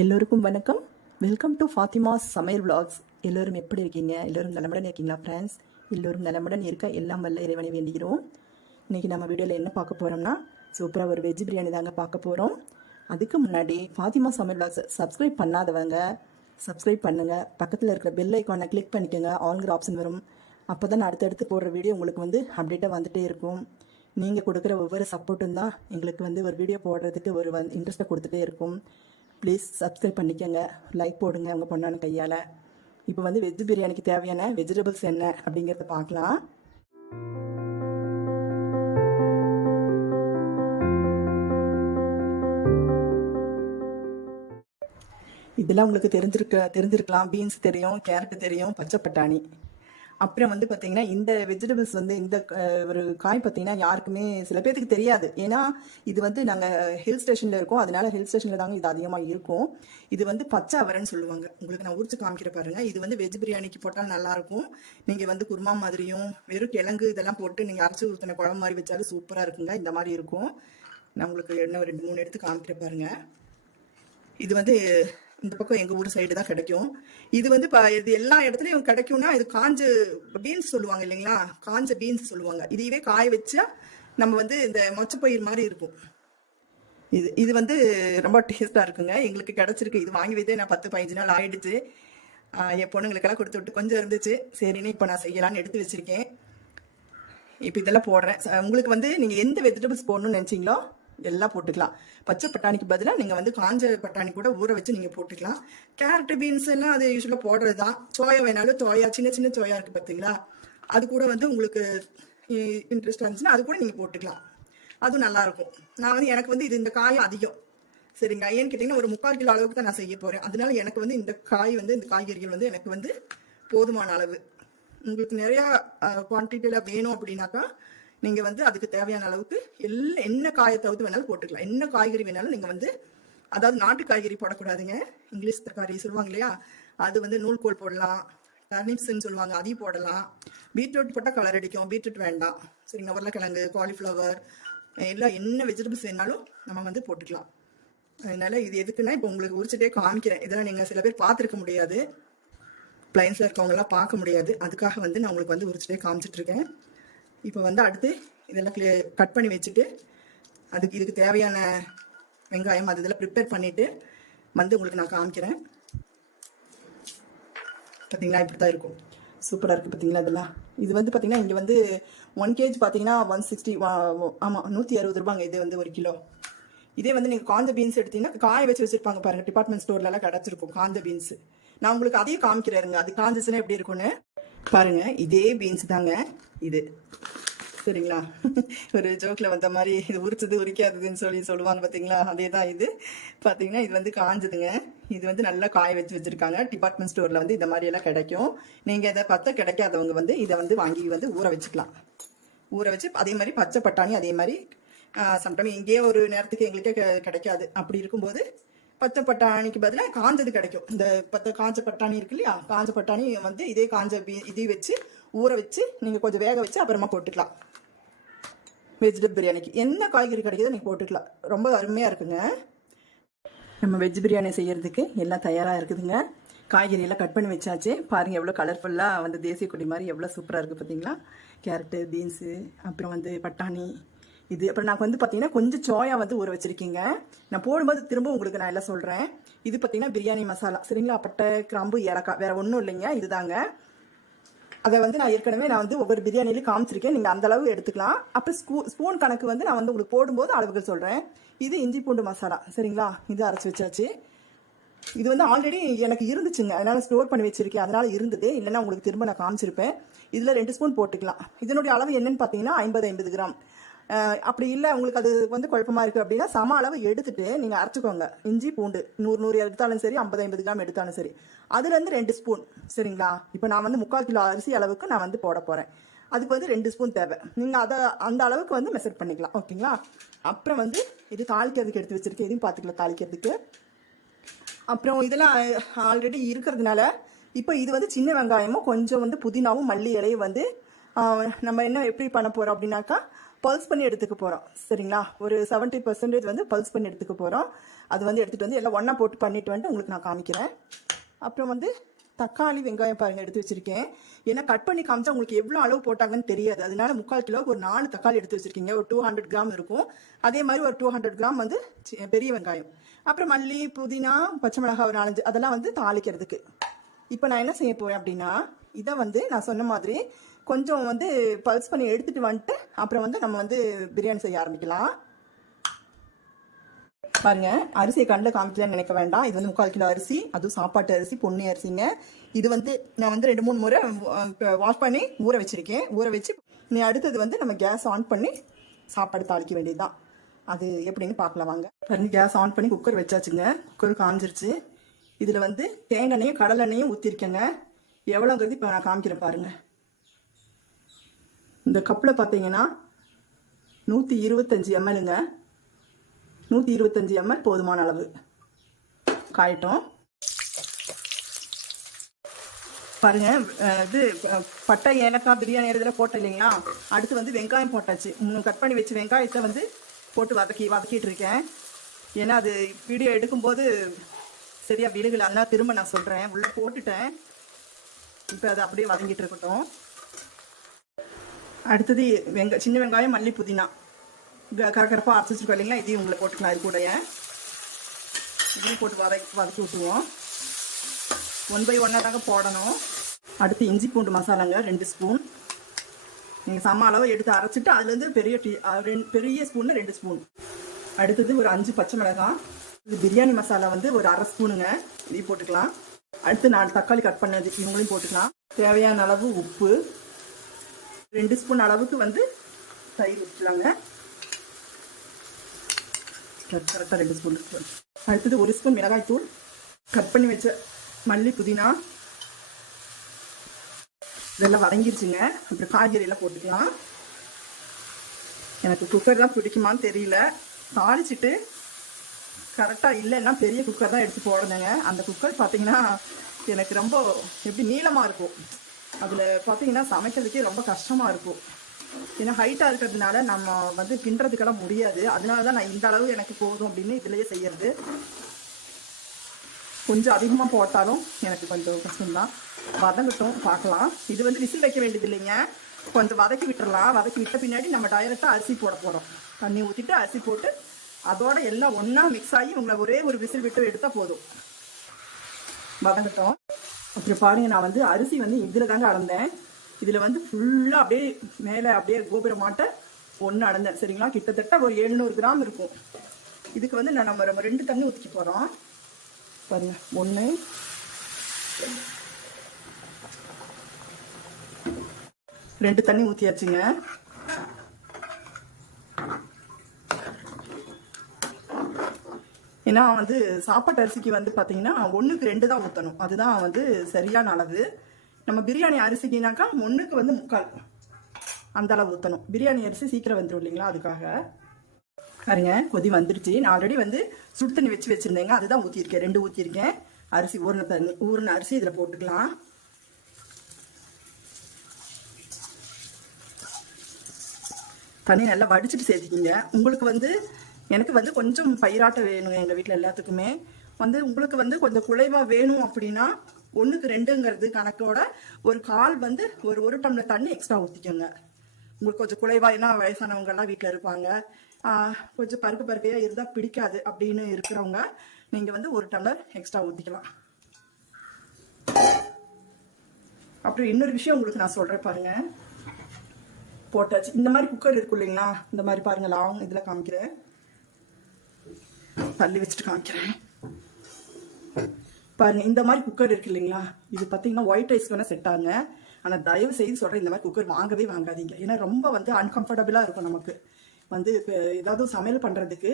எல்லோருக்கும் வணக்கம். Welcome to Fathima's சமையல் விளாக்ஸ். எல்லோரும் எப்படி இருக்கீங்க? எல்லோரும் நலமுடன் இருக்கீங்களா ஃப்ரெண்ட்ஸ்? எல்லோரும் நலமுடன் இருக்க எல்லாம் வல்ல இறைவனை வேண்டுகிறோம். இன்றைக்கி நம்ம வீடியோவில் என்ன பார்க்க போகிறோம்னா, சூப்பராக ஒரு வெஜ் பிரியாணி தாங்க பார்க்க போகிறோம். அதுக்கு முன்னாடி ஃபாத்திமா சமையல் விளாக்ஸ் சப்ஸ்கிரைப் பண்ணாதவங்க சப்ஸ்கிரைப் பண்ணுங்கள். பக்கத்தில் இருக்கிற பெல் ஐக்கானை கிளிக் பண்ணிக்கோங்க. ஆல்ங்கிற ஆப்ஷன் வரும். அப்போ தான் நான் அடுத்தடுத்து போடுற வீடியோ உங்களுக்கு அப்டேட்டாக வந்துகிட்டே இருக்கும். நீங்கள் கொடுக்குற ஒவ்வொரு சப்போர்ட்டும் தான் எங்களுக்கு ஒரு வீடியோ போடுறதுக்கு ஒரு இன்ட்ரெஸ்ட்டை கொடுத்துட்டே இருக்கும். ப்ளீஸ் சப்ஸ்கிரைப் பண்ணிக்கோங்க, லைக் போடுங்க உங்கள் பொண்ணான கையால். இப்போ வெஜ் பிரியாணிக்கு தேவையான வெஜிடபிள்ஸ் என்ன அப்படிங்கிறத பார்க்கலாம். இதெல்லாம் உங்களுக்கு தெரிஞ்சிருக்கலாம். பீன்ஸ் தெரியும், கேரட் தெரியும், பச்சை பட்டாணி. அப்புறம் பார்த்தீங்கன்னா இந்த வெஜிடபிள்ஸ் இந்த ஒரு காய் பார்த்தீங்கன்னா யாருக்குமே சில பேருக்கு தெரியாது. ஏன்னா இது நாங்கள் ஹில் ஸ்டேஷனில் இருக்கோம். அதனால ஹில் ஸ்டேஷனில் தாங்க இது அதிகமாக இருக்கும். இது பச்சை அவரைன்னு சொல்லுவாங்க. உங்களுக்கு நான் உரிச்சு காமிக்கிற பாருங்க. இது வெஜ் பிரியாணிக்கு போட்டால் நல்லாயிருக்கும். நீங்கள் குருமா மாதிரியும் வெறும் கிழங்கு இதெல்லாம் போட்டு நீங்கள் அரைச்சி ஊற்றின குழம்பு மாதிரி வச்சாலும் சூப்பராக இருக்குங்க. இந்த மாதிரி இருக்கும். நான் உங்களுக்கு என்ன 2-3 எடுத்து காமிக்கிற பாருங்க. இது இந்த பக்கம் எங்கள் ஊர் சைடு தான் கிடைக்கும். இது எல்லா இடத்துலையும் கிடைக்கும்னா இது காஞ்ச பீன்ஸ் சொல்லுவாங்க இல்லைங்களா? காஞ்ச பீன்ஸ் சொல்லுவாங்க. இதுவே காய வச்சா நம்ம இந்த மொச்சப்பயிர் மாதிரி இருக்கும். இது ரொம்ப டேஸ்டாக இருக்குங்க. எங்களுக்கு கிடச்சிருக்கு. இது வாங்கி வைத்தே நான் 10-15 நாள் ஆயிடுச்சு. என் பொண்ணுங்களுக்கெல்லாம் கொடுத்து விட்டு கொஞ்சம் இருந்துச்சு. சரின்னு இப்போ நான் செய்யலான்னு எடுத்து வச்சிருக்கேன். இப்போ இதெல்லாம் போடுறேன். உங்களுக்கு நீங்கள் எந்த வெஜிடபிள்ஸ் போடணும்னு நினச்சிங்களோ எல்லாம் போட்டுக்கலாம். பச்சை பட்டாணிக்கு பதிலாக நீங்கள் காஞ்ச பட்டாணி கூட ஊற வச்சு நீங்கள் போட்டுக்கலாம். கேரட் பீன்ஸ் எல்லாம் அது யூஸ்வலாக போடுறது தான். சோயா வேணாலும் சோயா, சின்ன சின்ன சோயா இருக்குது பார்த்தீங்களா? அது கூட உங்களுக்கு இன்ட்ரெஸ்ட் இருந்துச்சுன்னா அது கூட நீங்கள் போட்டுக்கலாம். அதுவும் நல்லாயிருக்கும். நான் எனக்கு இது இந்த காய் அதிகம். சரிங்க, ஏன்னு கேட்டிங்கன்னா ஒரு 3/4 கிலோ அளவுக்கு தான் நான் செய்ய போகிறேன். அதனால எனக்கு இந்த காய் இந்த காய்கறிகள் எனக்கு போதுமான அளவு. உங்களுக்கு நிறையா குவான்டிட்டியில் வேணும் அப்படின்னாக்கா நீங்கள் அதுக்கு தேவையான அளவுக்கு என்ன காயை தவிர்த்து வேணாலும் போட்டுக்கலாம். என்ன காய்கறி வேணாலும் நீங்கள் அதாவது நாட்டு காய்கறி போடக்கூடாதுங்க. இங்கிலீஷ் தக்காளி சொல்லுவாங்க இல்லையா? அது நூல்கோல் போடலாம், டர்னிப்ஸ்ன்னு சொல்லுவாங்க, அதையும் போடலாம். பீட்ரூட் போட்டால் கலர் அடிக்கும், பீட்ரூட் வேண்டாம். சரிங்க, உருளைக்கிழங்கு, காலிஃப்ளவர் எல்லாம் என்ன வெஜிடபிள்ஸ் வேணாலும் நம்ம போட்டுக்கலாம். அதனால இது எதுக்குன்னா இப்போ உங்களுக்கு உரிச்சிட்டே காமிக்கிறேன். இதெல்லாம் நீங்கள் சில பேர் பார்த்துருக்க முடியாது, பிளைன்ஸில் இருக்கவங்கலாம் பார்க்க முடியாது. அதுக்காக நான் உங்களுக்கு உரிச்சிட்டே காமிச்சிட்ருக்கேன். இப்போ அடுத்து இதெல்லாம் கட் பண்ணி வச்சுட்டு இதுக்கு தேவையான வெங்காயம் இதெல்லாம் ப்ரிப்பேர் பண்ணிவிட்டு உங்களுக்கு நான் காமிக்கிறேன். பார்த்தீங்களா, இப்படி தான் இருக்கும். சூப்பராக இருக்குது பார்த்தீங்களா? இதெல்லாம் இது பார்த்தீங்கன்னா இங்கே 1 kg பார்த்தீங்கன்னா 160, ஆமாம் 160 ரூபாங்க. இது 1 கிலோ. இதே நீங்கள் காஞ்ச பீன்ஸ் எடுத்தீங்கன்னா காய வச்சு வச்சுருப்பாங்க பாருங்கள். டிபார்ட்மெண்ட் ஸ்டோர்லலாம் கிடச்சிருக்கும் காஞ்ச பீன்ஸ். நான் உங்களுக்கு அதையும் காமிக்கிறேருங்க. அது காஞ்சிச்சுன்னா எப்படி இருக்குன்னு பாருங்க. இதே பீன்ஸ் தாங்க இது. சரிங்களா? ஒரு ஜோக்கில் வந்த மாதிரி இது உரிச்சது உரிக்காததுன்னு சொல்லுவாங்க பார்த்தீங்களா? அதே தான் இது. பார்த்தீங்கன்னா இது காஞ்சதுங்க. இது நல்லா காய வச்சு வச்சுருக்காங்க. டிபார்ட்மெண்ட் ஸ்டோரில் இந்த மாதிரியெல்லாம் கிடைக்கும். நீங்கள் இதை பார்த்தா கிடைக்காதவங்க இதை வாங்கி ஊற வச்சுக்கலாம். ஊற வச்சு அதே மாதிரி பச்சை பட்டாணி அதே மாதிரி சம்டைம் இங்கேயே ஒரு நேரத்துக்கு எங்களுக்கே கிடைக்காது. அப்படி இருக்கும்போது பச்சை பட்டாணிக்கு பதிலாக காஞ்சது கிடைக்கும். இந்த காஞ்ச பட்டாணி இருக்கு இல்லையா? காஞ்ச பட்டாணி இதே காஞ்ச இதையும் வச்சு ஊற வச்சு நீங்கள் கொஞ்சம் வேக வச்சு அப்புறமா போட்டுக்கலாம். வெஜிடபிள் பிரியாணிக்கு என்ன காய்கறி கிடைக்குதோ நீங்கள் போட்டுக்கலாம். ரொம்ப அருமையாக இருக்குங்க. நம்ம வெஜ் பிரியாணி செய்கிறதுக்கு எல்லாம் தயாராக இருக்குதுங்க. காய்கறியெல்லாம் கட் பண்ணி வச்சாச்சு. பாருங்கள் எவ்வளோ கலர்ஃபுல்லாக தேசிய கொடி மாதிரி எவ்வளோ சூப்பராக இருக்குது பார்த்தீங்களா? கேரட்டு, பீன்ஸு, அப்புறம் பட்டாணி இது. அப்புறம் நான் பார்த்தீங்கன்னா கொஞ்சம் சோயா ஊற வச்சுருக்கீங்க. நான் போடும்போது திரும்ப உங்களுக்கு நான் எல்லாம் சொல்கிறேன். இது பார்த்தீங்கன்னா பிரியாணி மசாலா. சரிங்களா? பட்டை, கிராம்பு, ஏலக்காய், வேறு ஒன்றும் இல்லைங்க. இதுதாங்க. அதை நான் ஏற்கனவே ஒவ்வொரு பிரியாணிலையும் காமிச்சிருக்கேன். நீங்கள் அந்தளவு எடுத்துக்கலாம். அப்புறம் ஸ்பூன் கணக்கு நான் உங்களுக்கு போடும்போது அளவுகள் சொல்கிறேன். இது இஞ்சி பூண்டு மசாலா. சரிங்களா? இது அரைச்சி வச்சாச்சு. இது ஆல்ரெடி எனக்கு இருந்துச்சுங்க. அதனால் ஸ்டோர் பண்ணி வச்சுருக்கேன். அதனால் இருந்தது. இல்லைன்னா உங்களுக்கு திரும்ப நான் காமிச்சிருப்பேன். இதில் 2 ஸ்பூன் போட்டுக்கலாம். இதனுடைய அளவு என்னன்னு பார்த்தீங்கன்னா 50 கிராம். அப்படி இல்லை உங்களுக்கு அது குழப்பமாக இருக்குது அப்படின்னா சம அளவு எடுத்துகிட்டு நீங்கள் அரைச்சிக்கோங்க. இஞ்சி பூண்டு 100 எடுத்தாலும் சரி, 50 கிராம் எடுத்தாலும் சரி. அதுலேருந்து 2 ஸ்பூன். சரிங்களா? இப்போ நான் 3/4 கிலோ அரிசி அளவுக்கு நான் போட போகிறேன். அதுக்கு 2 ஸ்பூன் தேவை. நீங்கள் அதை அந்த அளவுக்கு மெஷர் பண்ணிக்கலாம். ஓகேங்களா? அப்புறம் இது தாளிக்கிறதுக்கு எடுத்து வச்சுருக்கேன். இதையும் பார்த்துக்கலாம் தாளிக்கிறதுக்கு. அப்புறம் இதெல்லாம் ஆல்ரெடி இருக்கிறதுனால இப்போ இது சின்ன வெங்காயமும் கொஞ்சம் புதினாவும் மல்லி இலையும் நம்ம என்ன எப்படி பண்ண போகிறோம் அப்படின்னாக்கா பல்ஸ் பண்ணி எடுத்துக்க போகிறோம். சரிங்களா? ஒரு 70% பல்ஸ் பண்ணி எடுத்துக்க போகிறோம். அது வந்து எடுத்துகிட்டு வந்து எல்லாம் ஒன்றா போட்டு பண்ணிட்டு வந்துட்டு உங்களுக்கு நான் காமிக்கிறேன். அப்புறம் வந்து தக்காளி வெங்காயம் பாருங்கள் எடுத்து வச்சுருக்கேன். ஏன்னா கட் பண்ணி காமிச்சா உங்களுக்கு எவ்வளோ அளவு போட்டாங்கன்னு தெரியாது. அதனால 3/4 கிலோவுக்கு ஒரு 4 தக்காளி எடுத்து வச்சுருக்கீங்க. ஒரு 200 கிராம் இருக்கும். அதே மாதிரி ஒரு 200 கிராம் வந்து பெரிய வெங்காயம். அப்புறம் மல்லி, புதினா, பச்சை மிளகாய் ஒரு 4-5 அதெல்லாம் வந்து தாளிக்கிறதுக்கு. இப்போ நான் என்ன செய்ய போகிறேன் அப்படின்னா, இதை வந்து நான் சொன்ன மாதிரி கொஞ்சம் வந்து பல்ஸ் பண்ணி எடுத்துகிட்டு வந்துட்டு அப்புறம் வந்து நம்ம வந்து பிரியாணி செய்ய ஆரம்பிக்கலாம். பாருங்க, அரிசியை கண்ணில் காமிக்கலான்னு நினைக்க வேண்டாம். இது வந்து 3/4 கிலோ அரிசி, அதுவும் சாப்பாட்டு அரிசி, பொன்னி அரிசிங்க. இது வந்து நான் வந்து 2-3 முறை வாஷ் பண்ணி ஊற வச்சுருக்கேன். ஊற வச்சு நீ அடுத்தது வந்து நம்ம கேஸ் ஆன் பண்ணி சாப்பாடு தாளிக்க வேண்டியது தான். அது எப்படின்னு பார்க்கலாம் வாங்க. பாருங்க, கேஸ் ஆன் பண்ணி குக்கர் வச்சாச்சுங்க. குக்கர் காஞ்சிருச்சு. இதில் வந்து தேங்காய் எண்ணெயும் கடலை எண்ணெயும் ஊற்றிருக்கேங்க. எவ்வளோங்கிறது இப்போ நான் காமிக்கிறேன் பாருங்கள். இந்த கப்பில் பார்த்தீங்கன்னா 125 mlங்க. 125 ml போதுமான அளவு. காயட்டும். பாருங்க, இது பட்டை, ஏலக்காய், பிரியாணி இதில் போட்டேன் இல்லைங்களா. அடுத்து வந்து வெங்காயம் போட்டாச்சு. கட் பண்ணி வச்சு வெங்காயத்தை வந்து போட்டு வதக்கிட்டு இருக்கேன். ஏன்னா அது வீடியோ எடுக்கும்போது சரியாக விழுகல, அதனால் திரும்ப நான் சொல்கிறேன். உள்ளே போட்டுட்டேன். இப்போ அது அப்படியே வதங்கிட்டு இருக்கட்டும். அடுத்தது சின்ன வெங்காயம், மல்லி, புதினா கரகரப்பாக அரைச்சி வச்சுருக்கோம் இல்லைங்களா. இதையும் உங்களை போட்டுக்கலாம். இது கூட இதையும் போட்டு வதக்கி விட்டுருவோம். 1 by 1 தாங்க போடணும். அடுத்து இஞ்சி பூண்டு மசாலாங்க 2 ஸ்பூன். நீங்கள் சம அளவு எடுத்து அரைச்சிட்டு அதுலேருந்து பெரிய ஸ்பூனில் 2 ஸ்பூன். அடுத்தது ஒரு 5 பச்சை மிளகாய். இது பிரியாணி மசாலா வந்து ஒரு 1/2 ஸ்பூனுங்க. இதையும் போட்டுக்கலாம். அடுத்து 4 தக்காளி கட் பண்ணது இவங்களையும் போட்டுக்கலாம். தேவையான அளவு உப்பு. 2 ஸ்பூன் அளவுக்கு வந்து தயிர் ஊற்றிக்கலாங்க. கரெக்டாக 2 ஸ்பூன். அடுத்தது 1 ஸ்பூன் மிளகாய் தூள். கட் பண்ணி வச்ச மல்லி, புதினா இதெல்லாம் வதங்கிருச்சுங்க. அப்புறம் காய்கறியெல்லாம் போட்டுக்கலாம். எனக்கு குக்கர் தான் பிடிக்குமான்னு தெரியல. தாளிச்சிட்டு கரெக்டாக இல்லைன்னா பெரிய குக்கர் தான் எடுத்து போடணுங்க. அந்த குக்கர் பார்த்தீங்கன்னா எனக்கு ரொம்ப எப்படி நீளமாக இருக்கும். அதில் பார்த்தீங்கன்னா சமைக்கிறதுக்கே ரொம்ப கஷ்டமாக இருக்கும். ஏன்னா ஹைட்டாக இருக்கிறதுனால நம்ம வந்து கிண்டுறதுக்கெல்லாம் முடியாது. அதனால தான் நான் இந்த அளவு எனக்கு போதும் அப்படின்னு இதுலேயே செய்யறது. கொஞ்சம் அதிகமாக போட்டாலும் எனக்கு கொஞ்சம் கஷ்டம்தான். வதங்கட்டும், பார்க்கலாம். இது வந்து விசில் வைக்க வேண்டியது இல்லைங்க. கொஞ்சம் வதக்கி விட்டுறலாம். வதக்கி விட்ட பின்னாடி நம்ம டைரெக்டாக அரிசி போட போகிறோம். தண்ணி ஊற்றிட்டு அரிசி போட்டு அதோட எல்லாம் ஒன்றா மிக்ஸ் ஆகி உங்களை ஒரே ஒரு விசில் விட்டு எடுத்தால் போதும். வதங்கட்டும். அப்புறம் பாருங்கள், நான் வந்து அரிசி வந்து இதில் தாங்க அளந்தேன். இதில் வந்து ஃபுல்லாக அப்படியே மேலே அப்படியே கோபுரமாட்ட ஒன்று அளந்தேன். சரிங்களா, கிட்டத்தட்ட ஒரு 700 கிராம் இருக்கும். இதுக்கு வந்து நம்ம 2 தண்ணி ஊற்றிக்க போகிறோம். பாருங்கள், 1 2 தண்ணி ஊற்றியாச்சுங்க. ஏன்னா வந்து சாப்பாட்டு அரிசிக்கு வந்து பார்த்தீங்கன்னா 1க்கு 2 தான் ஊற்றணும். அதுதான் வந்து சரியான அளவு. நம்ம பிரியாணி அரிசிக்குனாக்கா 1க்கு வந்து 3/4 அந்த அளவு ஊற்றணும். பிரியாணி அரிசி சீக்கிரம் வந்துடும் இல்லைங்களா, அதுக்காக. பாருங்க, கொதி வந்துருச்சு. நான் ஆல்ரெடி வந்து சுடு தண்ணி வச்சுருந்தேங்க. அதுதான் ஊற்றிருக்கேன். 2 ஊற்றிருக்கேன். அரிசி ஊறின அரிசி இதில் போட்டுக்கலாம். தண்ணி நல்லா வடிச்சிட்டு சேர்த்திக்கிங்க. உங்களுக்கு வந்து எனக்கு வந்து கொஞ்சம் பயிராட்ட வேணுங்க. எங்கள் வீட்டில் எல்லாத்துக்குமே வந்து உங்களுக்கு வந்து கொஞ்சம் குறைவாக வேணும் அப்படின்னா 1க்கு 2ங்கிறது கணக்கோட ஒரு கால் வந்து ஒரு டம்ளர் தண்ணி எக்ஸ்ட்ரா ஊற்றிக்கோங்க. உங்களுக்கு கொஞ்சம் குறைவாயினா வயசானவங்கெல்லாம் வீட்டில் இருப்பாங்க. கொஞ்சம் பருக்கையாக இருந்தால் பிடிக்காது அப்படின்னு இருக்கிறவங்க நீங்கள் வந்து 1 டம்ளர் எக்ஸ்ட்ரா ஊற்றிக்கலாம். அப்புறம் இன்னொரு விஷயம் உங்களுக்கு நான் சொல்கிறேன் பாருங்கள். போட்டாச்சு. இந்த மாதிரி குக்கர் இருக்கும் இல்லைங்களா, இந்த மாதிரி பாருங்கள். லாங் இதில் காமிக்கிறேன், தள்ளி வச்சுட்டு காமிக்கிறேன் பாருங்க. இந்த மாதிரி குக்கர் இருக்கு இல்லைங்களா, இது பார்த்தீங்கன்னா ஒயிட் ரைஸ் வேணால் செட் ஆகுங்க. ஆனால் தயவு செய்து சொல்கிறேன், இந்த மாதிரி குக்கர் வாங்காதீங்க. ஏன்னா ரொம்ப வந்து அன்கம்ஃபர்டபுளாக இருக்கும் நமக்கு வந்து. இப்போ ஏதாவது சமையல் பண்ணுறதுக்கு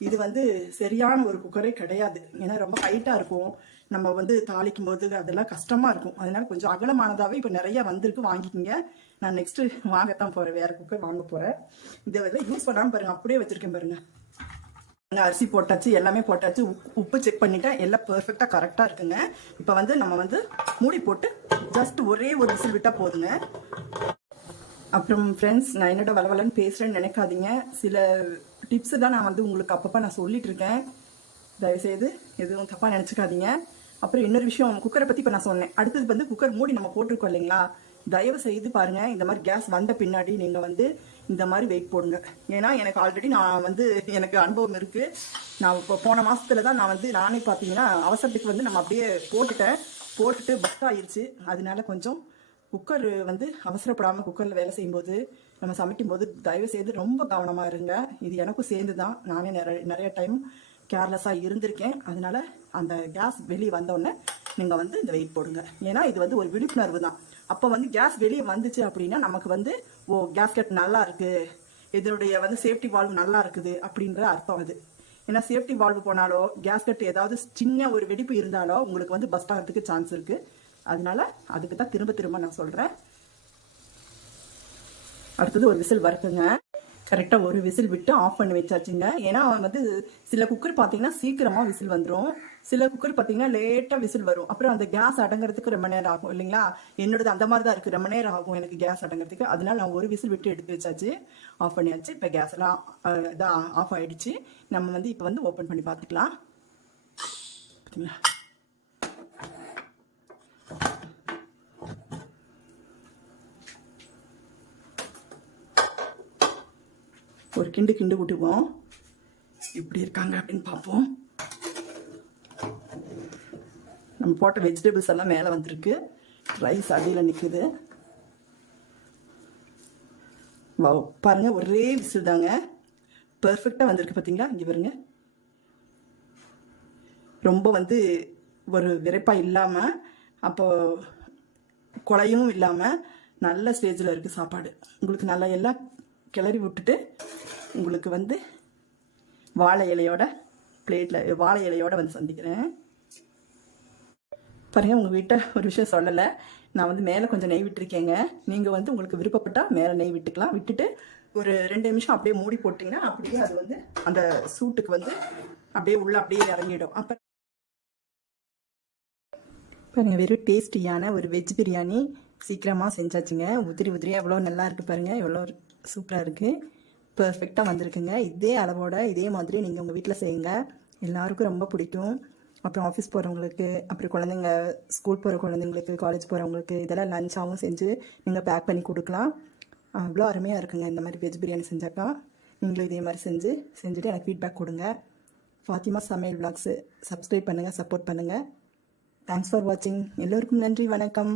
இது வந்து சரியான ஒரு குக்கரே கிடையாது. ஏன்னா ரொம்ப ஹைட்டாக இருக்கும். நம்ம வந்து தாளிக்கும் போது அதெல்லாம் கஷ்டமாக இருக்கும். அதனால கொஞ்சம் அகலமானதாகவே இப்போ நிறைய வந்திருக்கு, வாங்கிக்கிங்க. நான் நெக்ஸ்ட்டு வாங்கத்தான் போகிறேன், வேறு குக்கர் வாங்க போகிறேன். இதை வந்து யூஸ் பண்ணாமல் பாருங்கள், அப்படியே வச்சுருக்கேன் பாருங்கள். அரிசி போட்டாச்சு, எல்லாமே போட்டாச்சு. உப்பு செக் பண்ணிட்டேன், எல்லாம் பெர்ஃபெக்டாக கரெக்டாக இருக்குங்க. இப்போ வந்து நம்ம வந்து மூடி போட்டு ஜஸ்ட் ஒரே ஒரு விசில் விட்டால் போதுங்க. அப்புறம் ஃப்ரெண்ட்ஸ், நான் என்னோட வளவலன்னு பேசுகிறேன்னு நினைக்காதீங்க. சில டிப்ஸு தான் நான் வந்து உங்களுக்கு அப்பப்போ நான் சொல்லிட்டு இருக்கேன். தயவுசெய்து எதுவும் தப்பாக நினச்சிக்காதீங்க. அப்புறம் இன்னொரு விஷயம், குக்கரை பற்றி இப்போ நான் சொன்னேன். அடுத்தது வந்து குக்கர் மூடி நம்ம போட்டிருக்கோம் இல்லைங்களா, தயவு செய்து பாருங்கள், இந்த மாதிரி கேஸ் வந்த பின்னாடி நீங்கள் வந்து இந்த மாதிரி வெயிட் போடுங்க. ஏன்னா எனக்கு ஆல்ரெடி நான் வந்து எனக்கு அனுபவம் இருக்குது. நான் இப்போ போன மாதத்துல தான் நான் வந்து நானே பார்த்தீங்கன்னா அவசரத்துக்கு வந்து நம்ம அப்படியே போட்டுட்டு பஸ்ட் ஆயிடுச்சு. அதனால கொஞ்சம் குக்கர் வந்து அவசரப்படாமல் குக்கரில் வேலை செய்யும்போது நம்ம சமைக்கும்போது தயவு செய்து ரொம்ப கவனமாக இருங்க. இது எனக்கும் சேர்ந்து தான், நானே நிறைய டைம் கேர்லெஸ்ஸாக இருந்திருக்கேன். அதனால அந்த கேஸ் வெளியே வந்தோடனே நீங்கள் வந்து இந்த வெயிட் போடுங்க. ஏன்னா இது வந்து ஒரு விழிப்புணர்வு தான். அப்போ வந்து கேஸ் வெளியே வந்துச்சு அப்படின்னா நமக்கு வந்து கேஸ்கெட் நல்லா இருக்குது, இதனுடைய வந்து சேஃப்டி வால்வு நல்லா இருக்குது அப்படின்ற அர்த்தம் அது. ஏன்னா சேஃப்டி வால்வு போனாலோ கேஸ்கெட் ஏதாவது சின்ன ஒரு வெடிப்பு இருந்தாலோ உங்களுக்கு வந்து பஸ்ட் ஆகிறதுக்கு சான்ஸ் இருக்குது. அதனால அதுக்கு தான் திரும்ப நான் சொல்கிறேன். அடுத்தது ஒரு விசில் வறுக்குங்க. கரெக்டாக ஒரு விசில் விட்டு ஆஃப் பண்ணி வச்சாச்சுங்க. ஏன்னா வந்து சில குக்கர் பார்த்தீங்கன்னா சீக்கிரமாக விசில் வந்துடும், சில குக்கர் பார்த்தீங்கன்னா லேட்டாக விசில் வரும். அப்புறம் அந்த கேஸ் அடங்கிறதுக்கு ரொம்ப நேரம் ஆகும் இல்லைங்களா. என்னோடது அந்த மாதிரி தான் இருக்குது, ரொம்ப நேரம் ஆகும் எனக்கு கேஸ் அடங்கிறதுக்கு. அதனால நான் ஒரு விசில் விட்டு எடுத்து வச்சாச்சு, ஆஃப் பண்ணியாச்சு. இப்போ கேஸ் எல்லாம் இதான் ஆஃப் ஆகிடுச்சு. நம்ம வந்து இப்போ வந்து ஓப்பன் பண்ணி பார்த்துக்கலாம். பார்த்தீங்களா, ஒரு கிண்டு விட்டுவோம், இப்படி இருக்காங்க அப்படின்னு பார்ப்போம். நம்ம போட்ட வெஜிடபிள்ஸ் எல்லாம் மேலே வந்திருக்கு, ரைஸ் அடியில் நிற்குது. வா பாருங்கள், ஒரே விசில் தாங்க, பர்ஃபெக்டாக வந்திருக்கு. பார்த்தீங்களா, இங்கே பாருங்க, ரொம்ப வந்து ஒரு விரைப்பாக இல்லாமல் அப்போ குழையும் இல்லாமல் நல்ல ஸ்டேஜில் இருக்குது சாப்பாடு. உங்களுக்கு நல்லா எல்லாம் கிளறி விட்டுட்டு உங்களுக்கு வந்து வாழை இலையோட வந்து சந்திக்கிறேன். பாருங்கள், உங்கள் வீட்டை ஒரு விஷயம் சொல்லலை, நான் வந்து மேலே கொஞ்சம் நெய் விட்டுருக்கேங்க. நீங்கள் வந்து உங்களுக்கு விருப்பப்பட்டால் மேலே நெய் விட்டுக்கலாம். விட்டுட்டு ஒரு 2 நிமிஷம் அப்படியே மூடி போட்டிங்கன்னா அப்படியே அது வந்து அந்த சூட்டுக்கு வந்து அப்படியே உள்ளே அப்படியே இறங்கிடும். அப்போ பாருங்கள், வெறும் டேஸ்டியான ஒரு வெஜ் பிரியாணி சீக்கிரமாக செஞ்சாச்சுங்க. உதிரியாக எவ்வளோ நல்லா இருக்குது பாருங்கள், எவ்வளோ சூப்பராக இருக்குது, பர்ஃபெக்டாக வந்திருக்குங்க. இதே அளவோட இதே மாதிரி நீங்கள் உங்கள் வீட்டில் செய்யுங்க, எல்லாருக்கும் ரொம்ப பிடிக்கும். அப்புறம் ஆஃபீஸ் போகிறவங்களுக்கு, அப்புறம் குழந்தைங்க ஸ்கூல் போகிற குழந்தைங்களுக்கு, காலேஜ் போகிறவங்களுக்கு இதெல்லாம் லஞ்சாகவும் செஞ்சு நீங்கள் பேக் பண்ணி கொடுக்கலாம். அவ்வளோ அருமையாக இருக்குங்க இந்த மாதிரி வெஜ் பிரியாணி செஞ்சாக்கா. நீங்களும் இதே மாதிரி செஞ்சுட்டு எனக்கு ஃபீட்பேக் கொடுங்க. ஃபாத்திமா சமையல் விலாக்ஸு சப்ஸ்கிரைப் பண்ணுங்கள், சப்போர்ட் பண்ணுங்கள். தேங்க்ஸ் ஃபார் வாட்சிங். எல்லோருக்கும் நன்றி, வணக்கம்.